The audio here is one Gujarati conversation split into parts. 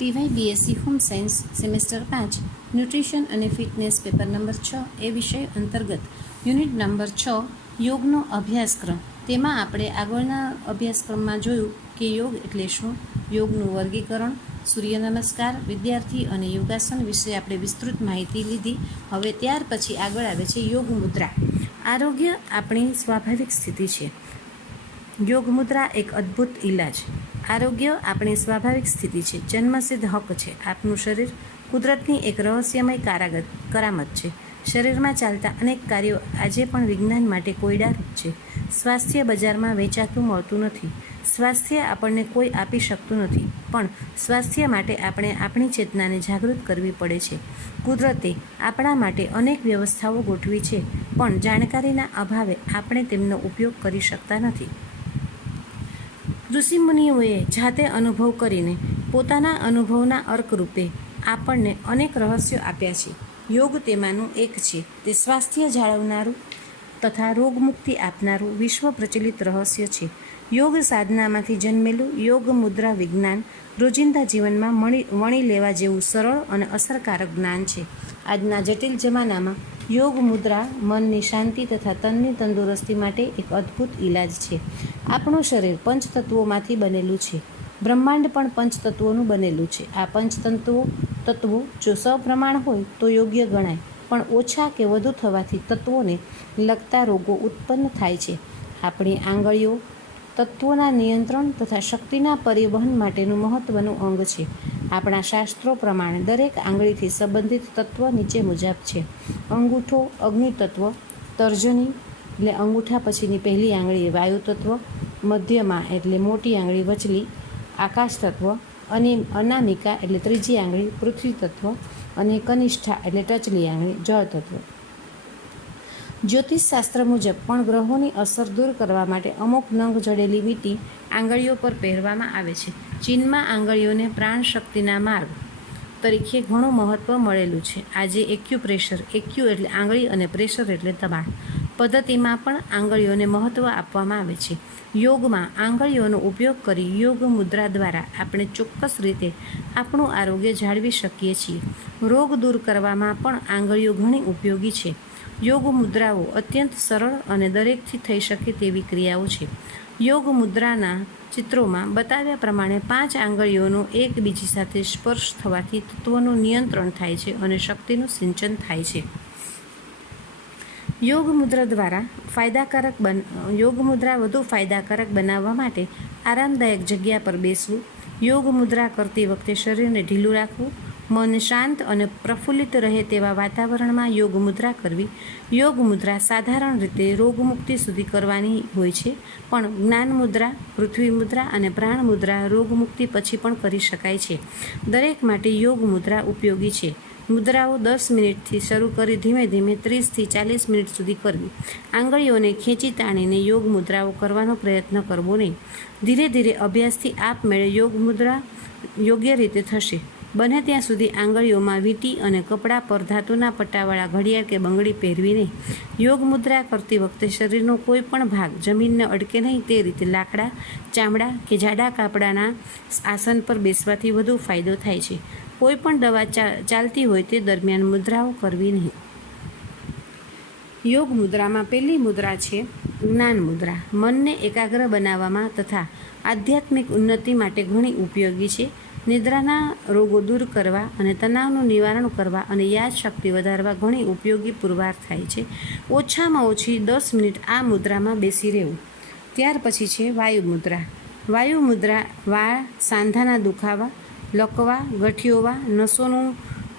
ટીવાય BSc home science semester 5 nutrition અને ફિટનેસ પેપર નંબર 6 એ વિષય અંતર્ગત યુનિટ નંબર 6 યોગનો અભ્યાસક્રમ. તેમાં આપણે આગળના અભ્યાસક્રમમાં જોયું કે યોગ એટલે શું, યોગનું વર્ગીકરણ, સૂર્ય નમસ્કાર, વિદ્યાર્થી અને યોગાસન વિશે આપણે વિસ્તૃત માહિતી લીધી. હવે ત્યાર પછી આગળ આવે છે યોગ મુદ્રા. આરોગ્ય આપણી સ્વાભાવિક સ્થિતિ છે. યોગ મુદ્રા એક અદ્ભુત ઇલાજ. આરોગ્ય આપણી સ્વાભાવિક સ્થિતિ છે, જન્મસિદ્ધ હક છે. આપનું શરીર કુદરતની એક રહસ્યમય કરામત છે. શરીરમાં ચાલતા અનેક કાર્યો આજે પણ વિજ્ઞાન માટે કોયડારૂપ છે. સ્વાસ્થ્ય બજારમાં વેચાતું મળતું નથી. સ્વાસ્થ્ય આપણને કોઈ આપી શકતું નથી, પણ સ્વાસ્થ્ય માટે આપણે આપણી ચેતનાને જાગૃત કરવી પડે છે. કુદરતે આપણા માટે અનેક વ્યવસ્થાઓ ગોઠવી છે, પણ જાણકારીના અભાવે આપણે તેમનો ઉપયોગ કરી શકતા નથી. ઋષિમુનિઓએ જાતે અનુભવ કરીને પોતાના અનુભવના અર્કરૂપે આપણને અનેક રહસ્યો આપ્યા છે. યોગ તેમાંનું એક છે. તે સ્વાસ્થ્ય જાળવનારું તથા રોગમુક્તિ આપનારું વિશ્વ પ્રચલિત રહસ્ય છે. યોગ સાધનામાંથી જન્મેલું યોગ મુદ્રા વિજ્ઞાન રોજિંદા જીવનમાં વણી લેવા જેવું સરળ અને અસરકારક જ્ઞાન છે. આજના જટિલ જમાનામાં યોગ મુદ્રા મનની શાંતિ તથા તનની તંદુરસ્તી માટે એક અદ્ભુત ઇલાજ છે. આપણું શરીર પંચતત્વોમાંથી બનેલું છે. બ્રહ્માંડ પણ પંચતત્વોનું બનેલું છે. આ તત્વો જો સપ્રમાણ હોય તો યોગ્ય ગણાય, પણ ઓછા કે વધુ થવાથી તત્વોને લગતા રોગો ઉત્પન્ન થાય છે. આપણી આંગળીઓ તત્વોના નિયંત્રણ તથા શક્તિના પરિવહન માટેનું મહત્વનું અંગ છે. આપણા શાસ્ત્રો પ્રમાણે દરેક આંગળીથી સંબંધિત તત્વ નીચે મુજબ છે. અંગૂઠો અગ્નિ તત્વ, તર્જની એટલે અંગૂઠા પછીની પહેલી આંગળી એ વાયુ તત્વ, મધ્યમાં એટલે મોટી આંગળી વચલી આકાશ તત્વ, અને અનામિકા એટલે ત્રીજી આંગળી પૃથ્વી તત્વ, અને કનિષ્ઠા એટલે ટચલી આંગળી જળ તત્વ. જ્યોતિષશાસ્ત્ર મુજબ પણ ગ્રહોની અસર દૂર કરવા માટે અમુક નંગ જડેલી વીંટી આંગળીઓ પર પહેરવામાં આવે છે. ચીનમાં આંગળીઓને પ્રાણ શક્તિના માર્ગ તરીકે ઘણું મહત્ત્વ મળેલું છે. આજે એક્યુપ્રેશર, એક્યુ એટલે આંગળી અને પ્રેશર એટલે દબાણ પદ્ધતિમાં પણ આંગળીઓને મહત્ત્વ આપવામાં આવે છે. યોગમાં આંગળીઓનો ઉપયોગ કરી યોગ મુદ્રા દ્વારા આપણે ચોક્કસ રીતે આપણું આરોગ્ય જાળવી શકીએ છીએ. રોગ દૂર કરવામાં પણ આંગળીઓ ઘણી ઉપયોગી છે. યોગ મુદ્રાઓ અત્યંત સરળ અને દરેકથી થઈ શકે તેવી ક્રિયાઓ છે. યોગ મુદ્રાના ચિત્રોમાં બતાવ્યા પ્રમાણે 5 આંગળીઓનો એકબીજી સાથે સ્પર્શ થવાથી તત્વોનું નિયંત્રણ થાય છે અને શક્તિનું સિંચન થાય છે. યોગ મુદ્રા વધુ ફાયદાકારક બનાવવા માટે આરામદાયક જગ્યા પર બેસવું, યોગ મુદ્રા કરતી વખતે શરીરને ઢીલું રાખવું, મન શાંત અને પ્રફુલ્લિત રહે તેવા વાતાવરણમાં યોગ મુદ્રા કરવી. યોગ મુદ્રા સાધારણ રીતે રોગમુક્તિ સુધી કરવાની હોય છે, પણ જ્ઞાન મુદ્રા, પૃથ્વી મુદ્રા અને પ્રાણ મુદ્રા રોગમુક્તિ પછી પણ કરી શકાય છે. દરેક માટે યોગ મુદ્રા ઉપયોગી છે. મુદ્રાઓ 10 મિનિટથી શરૂ કરી ધીમે ધીમે 30થી 40 મિનિટ સુધી કરવી. આંગળીઓને ખેંચી તાણીને યોગ મુદ્રાઓ કરવાનો પ્રયત્ન કરવો નહીં. ધીરે ધીરે અભ્યાસથી આપમેળે યોગ મુદ્રા યોગ્ય રીતે થશે. બને ત્યાં સુધી આંગળીઓમાં વીંટી અને કપડા પર ધાતુના પટ્ટાવાળા ઘડિયાળ કે બંગડી પહેરવી નહીં. યોગ મુદ્રા કરતી વખતે શરીરનો કોઈ પણ ભાગ જમીનને અડકે નહીં તે રીતે લાકડા, ચામડા કે જાડા કાપડાના આસન પર બેસવાથી વધુ ફાયદો થાય છે. કોઈ પણ દવા ચાલતી હોય તે દરમિયાન મુદ્રાઓ કરવી નહીં. યોગ મુદ્રામાં પહેલી મુદ્રા છે જ્ઞાન મુદ્રા. મનને એકાગ્ર બનાવવામાં તથા આધ્યાત્મિક ઉન્નતિ માટે ઘણી ઉપયોગી છે. નિદ્રાના રોગો દૂર કરવા અને તણાવનું નિવારણ કરવા અને યાદશક્તિ વધારવા ઘણી ઉપયોગી પુરવાર થાય છે. ઓછામાં ઓછી 10 મિનિટ આ મુદ્રામાં બેસી રહેવું. ત્યાર પછી છે વાયુ મુદ્રા. વાયુ મુદ્રા વાળ, સાંધાના દુખાવા, લકવા, ગઠિયોવા, નસોનું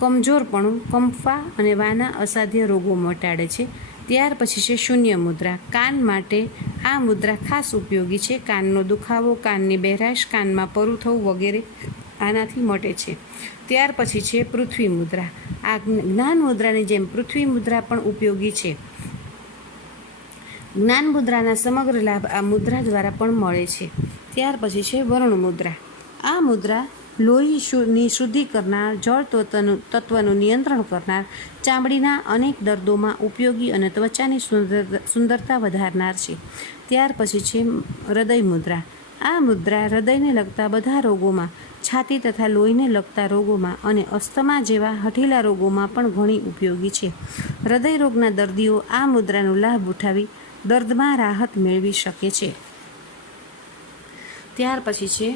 કમજોરપણું, કંપવા અને વાના અસાધ્ય રોગો મટાડે છે. ત્યાર પછી છે શૂન્ય મુદ્રા. કાન માટે આ મુદ્રા ખાસ ઉપયોગી છે. કાનનો દુખાવો, કાનની બહેરાશ, કાનમાં પરું થવું વગેરે આનાથી મટે છે. ત્યાર પછી છે પૃથ્વી મુદ્રા. આ જ્ઞાન મુદ્રાની જેમ પૃથ્વી મુદ્રા પણ ઉપયોગી છે. જ્ઞાન મુદ્રાના સમગ્ર લાભ આ મુદ્રા દ્વારા પણ મળે છે. ત્યાર પછી છે વરુણ મુદ્રા. આ મુદ્રા લોહીની શુદ્ધિ કરનાર, જળ તત્વનું નિયંત્રણ કરનાર, ચામડીના અનેક દર્દોમાં ઉપયોગી અને ત્વચાની સુંદરતા વધારનાર છે. ત્યાર પછી છે હૃદય મુદ્રા. આ મુદ્રા હૃદયને લગતા બધા રોગોમાં, છાતી તથા લોહીને લગતા રોગોમાં અને અસ્થમા જેવા હઠીલા રોગોમાં પણ ઘણી ઉપયોગી છે. હૃદય રોગના દર્દીઓ આ મુદ્રાનો લાભ ઉઠાવી દર્દમાં રાહત મેળવી શકે છે. ત્યાર પછી છે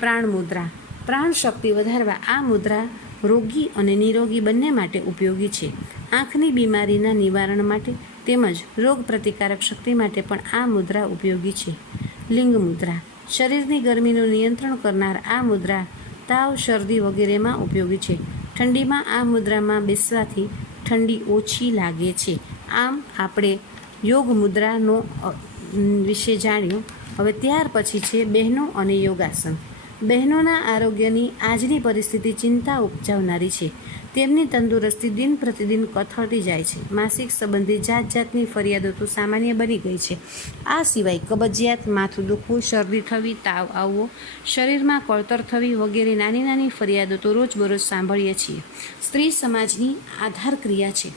પ્રાણ મુદ્રા. પ્રાણ શક્તિ વધારવા આ મુદ્રા રોગી અને નિરોગી બંને માટે ઉપયોગી છે. આંખની બીમારીના નિવારણ માટે તેમજ રોગ પ્રતિકારક શક્તિ માટે પણ આ મુદ્રા ઉપયોગી છે. લિંગ મુદ્રા. શરીરની ગરમીનું નિયંત્રણ કરનાર આ મુદ્રા તાવ, શરદી વગેરેમાં ઉપયોગી છે. ઠંડીમાં આ મુદ્રામાં બેસવાથી ઠંડી ઓછી લાગે છે. આમ આપણે યોગ મુદ્રાનો વિશે જાણ્યું. હવે ત્યાર પછી છે બહેનો અને યોગાસન. બહેનોના આરોગ્યની આજની પરિસ્થિતિ ચિંતા ઉપજાવનારી છે. તેમની તંદુરસ્તી દિન પ્રતિદિન કથળતી જાય છે. માસિક સંબંધી જાત જાતની ફરિયાદો તો સામાન્ય બની ગઈ છે. આ સિવાય કબજિયાત, માથું દુખવું, શરદી થવી, તાવ આવવો, શરીરમાં કળતર થવી વગેરે નાની નાની ફરિયાદો તો રોજબરોજ સાંભળીએ છીએ. સ્ત્રી સમાજની આધાર ક્રિયા છે.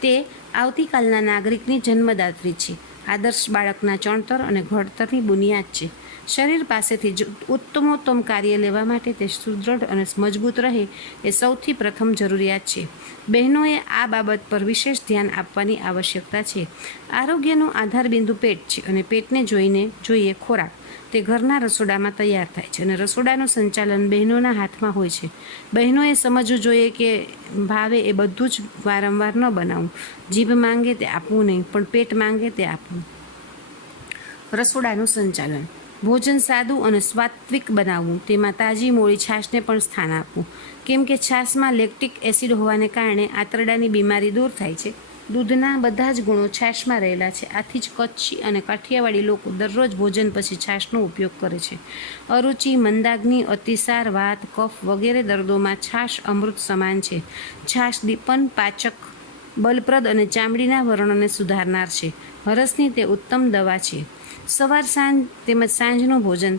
તે આવતીકાલના નાગરિકની જન્મદાત્રી છે. આદર્શ બાળકના ચણતર અને ઘડતરની બુનિયાદ છે. શરીર પાસેથી જ ઉત્તમોત્તમ કાર્ય લેવા માટે તે સુદૃઢ અને મજબૂત રહે એ સૌથી પ્રથમ જરૂરિયાત છે. બહેનોએ આ બાબત પર વિશેષ ધ્યાન આપવાની આવશ્યકતા છે. આરોગ્યનો આધારબિંદુ પેટ છે અને પેટને જોઈએ ખોરાક તે ઘરના રસોડામાં તૈયાર થાય છે અને રસોડાનું સંચાલન બહેનોના હાથમાં હોય છે. બહેનોએ સમજવું જોઈએ કે ભાવે એ બધું જ વારંવાર ન બનાવવું. જીભ માંગે તે આપવું નહીં, પણ પેટ માંગે તે આપવું. રસોડાનું સંચાલન. ભોજન સાદું અને સાત્વિક બનાવવું. તેમાં તાજી મોળી છાશને પણ સ્થાન આપવું, કેમ કે છાશમાં લેક્ટિક એસિડ હોવાને કારણે આંતરડાની બીમારી દૂર થાય છે. દૂધના બધા જ ગુણો છાશમાં રહેલા છે. આથી જ કચ્છી અને કાઠિયાવાડી લોકો દરરોજ ભોજન પછી છાશનો ઉપયોગ કરે છે. અરુચિ, મંદાગ્નિ, અતિસાર, વાત, કફ વગેરે દર્દોમાં છાશ અમૃત સમાન છે. છાશ દીપન, પાચક, બલપ્રદ અને ચામડીના વર્ણને સુધારનાર છે. હરસની તે ઉત્તમ દવા છે. સવાર સાંજ તેમજ સાંજનું ભોજન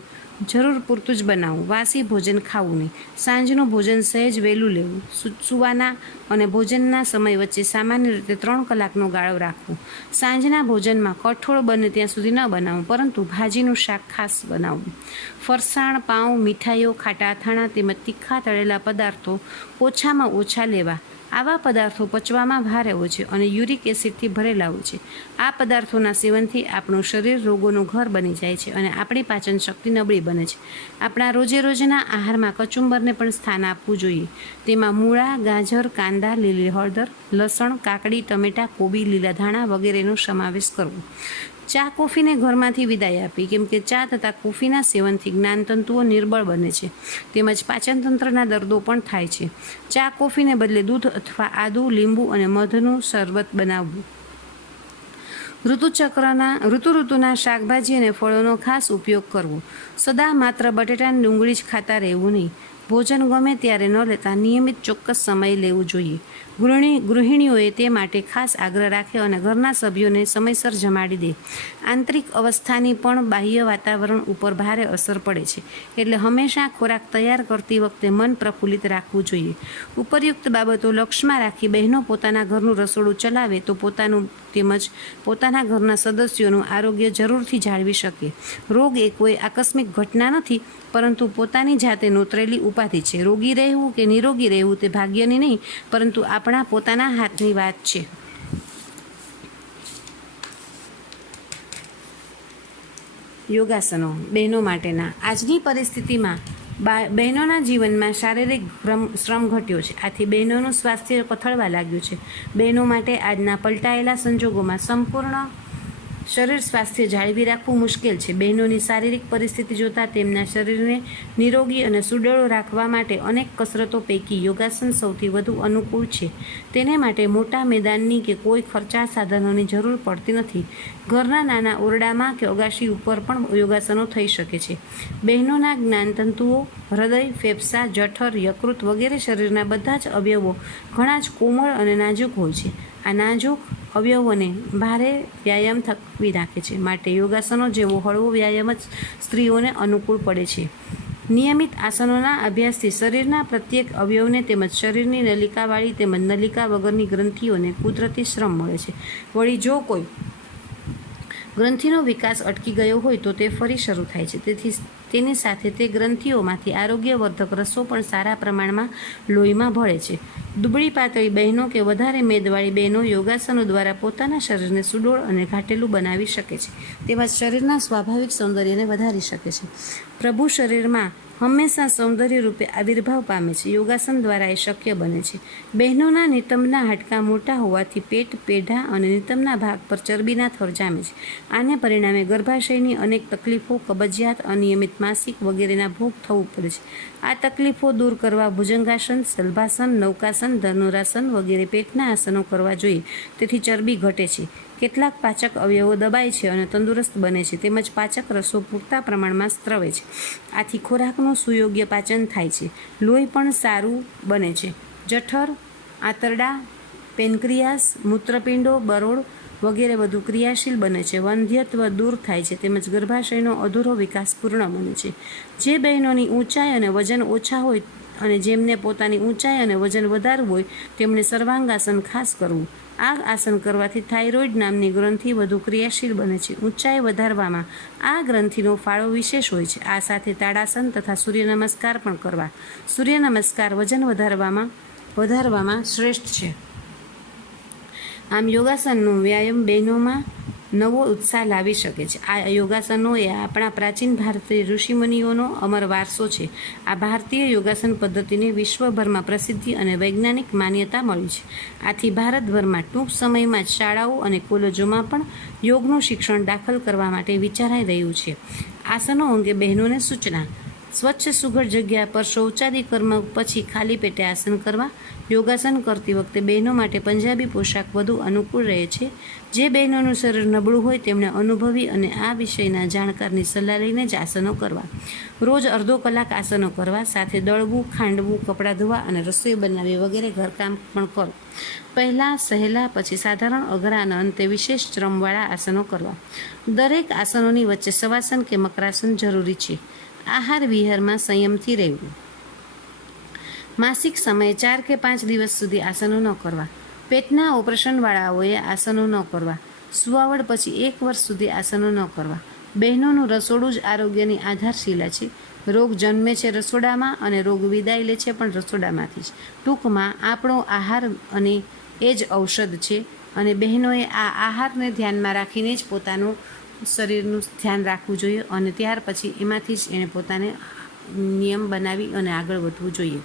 જરૂર પૂરતું જ બનાવવું. વાસી ભોજન ખાવું નહીં. સાંજનું ભોજન સહેજ વહેલું લેવું. સૂવાના અને ભોજનના સમય વચ્ચે સામાન્ય રીતે 3 કલાકનો ગાળો રાખવો. સાંજના ભોજનમાં કઠોળ બને ત્યાં સુધી ન બનાવવું, પરંતુ ભાજીનું શાક ખાસ બનાવવું. ફરસાણ, પાઉં, મીઠાઈઓ, ખાટા અથાણાં તેમજ તીખા તળેલા પદાર્થો ઓછામાં ઓછા લેવા. આવા પદાર્થો પચવામાં ભારે હોય છે અને યુરિક એસિડથી ભરેલા હોય છે. આ પદાર્થોના સેવનથી આપણું શરીર રોગોનું ઘર બની જાય છે અને આપણી પાચન શક્તિ નબળી બને છે. આપણા રોજે રોજના આહારમાં કચુંબરને પણ સ્થાન આપવું જોઈએ. તેમાં મૂળા, ગાજર, કાંદા, લીલી હળદર, લસણ, કાકડી, ટમેટાં, કોબી, લીલા ધાણા વગેરેનો સમાવેશ કરવો. ચા કોફીને ઘરમાંથી વિદાય આપી, કેમ કે ચા તથા કોફીના સેવનથી જ્ઞાનતંતુઓ નિર્બળ બને છે તેમજ પાચનતંત્રના દર્દો પણ થાય છે. ચા કોફીને બદલે દૂધ અથવા આદુ, લીંબુ અને મધનું શરબત બનાવવું. ઋતુના શાકભાજી અને ફળોનો ખાસ ઉપયોગ કરવો. સદા માત્ર બટેટા અને ડુંગળી જ ખાતા રહેવું નહીં. ભોજન ગમે ત્યારે ન લેતા નિયમિત ચોક્કસ સમય લેવું જોઈએ. ગૃહિણીઓએ તે માટે ખાસ આગ્રહ રાખ્યો અને ઘરના સભ્યોને સમયસર જમાડી દે. આંતરિક અવસ્થાની પણ બાહ્ય વાતાવરણ ઉપર ભારે અસર પડે છે, એટલે હંમેશા ખોરાક તૈયાર કરતી વખતે મન પ્રફુલ્લિત રાખવું જોઈએ. ઉપરયુક્ત બાબતો લક્ષ્યમાં રાખી બહેનો પોતાના ઘરનું રસોડું ચલાવે તો પોતાનું તેમજ પોતાના ઘરના સદસ્યોનું આરોગ્ય જરૂરથી જાળવી શકે. રોગ એ કોઈ આકસ્મિક ઘટના નથી, પરંતુ પોતાની જાતે નોતરેલી ઉપાધિ છે. રોગી રહેવું કે નિરોગી રહેવું તે ભાગ્યની નહીં, પરંતુ આપણા પોતાના હાથની વાત છે. યોગાસનો બહેનો માટેના. આજની પરિસ્થિતિમાં બહેનોના જીવનમાં શારીરિક શ્રમ ઘટ્યો છે. આથી બહેનોનું સ્વાસ્થ્ય કથળવા લાગ્યું છે. બહેનો માટે આજના પલટાયેલા સંજોગોમાં સંપૂર્ણ શરીર સ્વાસ્થ્ય જાળવી રાખવું મુશ્કેલ છે. બહેનોની શારીરિક પરિસ્થિતિ જોતાં તેમના શરીરને નિરોગી અને સુડોળ રાખવા માટે અનેક કસરતો પૈકી યોગાસન સૌથી વધુ અનુકૂળ છે. તેને માટે મોટા મેદાનની કે કોઈ ખર્ચાળ સાધનોની જરૂર પડતી નથી. ઘરના નાના ઓરડામાં કે અગાશી ઉપર પણ યોગાસનો થઈ શકે છે. બહેનોના જ્ઞાનતંતુઓ, હૃદય, ફેફસા, જઠર, યકૃત વગેરે શરીરના બધા જ અવયવો ઘણા જ કોમળ અને નાજુક હોય છે. આ નાજુક અવયવોને ભારે વ્યાયામ થકવી નાખે છે. માટે યોગાસનો જેવો હળવો વ્યાયામ જ સ્ત્રીઓને અનુકૂળ પડે છે. નિયમિત આસનોના અભ્યાસથી શરીરના પ્રત્યેક અવયવને તેમજ શરીરની નલિકાવાળી તેમજ નલિકા વગરની ગ્રંથિઓને કુદરતી શ્રમ મળે છે. વળી જો કોઈ ગ્રંથિનો વિકાસ અટકી ગયો હોય તો તે ફરી શરૂ થાય છે. તેથી તેની સાથે તે ગ્રંથિઓમાંથી આરોગ્યવર્ધક રસો પણ સારા પ્રમાણમાં લોહીમાં ભળે છે. દુબળી પાતળી બહેનો કે વધારે મેદવાળી બહેનો યોગાસનો દ્વારા પોતાના શરીરને સુડોળ અને ઘાટેલું બનાવી શકે છે, તેમજ શરીરના સ્વાભાવિક સૌંદર્યને વધારી શકે છે. પ્રભુ શરીરમાં હંમેશા સૌંદર્ય રૂપે આવિર્ભાવ પામે છે. યોગાસન દ્વારા એ શક્ય બને છે. બહેનોના નિતંબના હાડકાં મોટા હોવાથી પેટ, પેઢા અને નિતંબના ભાગ પર ચરબીના થર જામે છે. આને પરિણામે ગર્ભાશયની અનેક તકલીફો, કબજિયાત, અનિયમિત માસિક વગેરેના ભોગ થવું પડે છે. આ તકલીફો દૂર કરવા ભુજંગાસન, શલભાસન, નૌકાસન, ધનુરાસન વગેરે પેટના આસનો કરવા જોઈએ. તેથી ચરબી ઘટે છે, કેટલાક પાચક અવયવો દબાય છે અને તંદુરસ્ત બને છે, તેમજ પાચક રસો પૂરતા પ્રમાણમાં સ્ત્રવે છે. આથી ખોરાકનું સુયોગ્ય પાચન થાય છે. લોહી પણ સારું બને છે. જઠર, આંતરડા, પેનક્રિયાસ, મૂત્રપિંડો, બરોળ વગેરે બધું ક્રિયાશીલ બને છે. વંધ્યત્વ દૂર થાય છે, તેમજ ગર્ભાશયનો અધૂરો વિકાસ પૂર્ણ બને છે. જે બહેનોની ઊંચાઈ અને વજન ઓછા હોય અને જેમને પોતાની ઊંચાઈ અને વજન વધારવું હોય તેમણે સર્વાંગાસન ખાસ કરવું. આ આસન કરવાથી થાઇરોઇડ નામની ગ્રંથિ વધુ ક્રિયાશીલ બને છે. ઊંચાઈ વધારવામાં આ ગ્રંથિનો ફાળો વિશેષ હોય છે. આ સાથે તાડાસન તથા સૂર્યનમસ્કાર પણ કરવા. સૂર્યનમસ્કાર વજન વધારવામાં શ્રેષ્ઠ છે. આમ યોગાસનનો વ્યાયામ બહેનોમાં નવો ઉત્સાહ લાવી શકે છે. આ યોગાસનો એ આપણા પ્રાચીન ભારતીય ઋષિમુનિઓનો અમર વારસો છે. આ ભારતીય યોગાસન પદ્ધતિને વિશ્વભરમાં પ્રસિદ્ધિ અને વૈજ્ઞાનિક માન્યતા મળી છે. આથી ભારતભરમાં ટૂંક સમયમાં જ શાળાઓ અને કોલેજોમાં પણ યોગનું શિક્ષણ દાખલ કરવા માટે વિચારાઈ રહ્યું છે. આસનો અંગે બહેનોને સૂચના. સ્વચ્છ સુઘડ જગ્યા પર શૌચાદિ કર્મ પછી ખાલી પેટે આસન કરવા. યોગાસન કરતી વખતે બહેનો માટે પંજાબી પોશાક વધુ અનુકૂળ રહે છે. જે બહેનોનું શરીર નબળું હોય તેમણે અનુભવી અને આ વિષયના જાણકારની સલાહ લઈને જ આસનો કરવા. રોજ અડધો કલાક આસનો કરવા. સાથે દળવું, ખાંડવું, કપડાં ધોવા અને રસોઈ બનાવવી વગેરે ઘરકામ પણ કરો. પહેલાં સહેલા, પછી સાધારણ, અઘરા અને અંતે વિશેષ શ્રમવાળા આસનો કરવા. દરેક આસનોની વચ્ચે શવાસન કે મકરાસન જરૂરી છે. આહાર વિહારમાં સંયમથી રહેવું. માસિક સમયે 4 કે 5 દિવસ સુધી આસનો ન કરવા. પેટના ઓપરેશનવાળાઓએ આસનો ન કરવા. સુવાવડ પછી 1 વર્ષ સુધી આસનો ન કરવા. બહેનોનું રસોડું જ આરોગ્યની આધારશિલા છે. રોગ જન્મે છે રસોડામાં અને રોગ વિદાય લે છે પણ રસોડામાંથી જ. ટૂંકમાં આપણો આહાર અને એ જ ઔષધ છે અને બહેનોએ આ આહારને ધ્યાનમાં રાખીને જ પોતાનું શરીરનું ધ્યાન રાખવું જોઈએ અને ત્યાર પછી એમાંથી જ એણે પોતાને નિયમ બનાવી અને આગળ વધવું જોઈએ.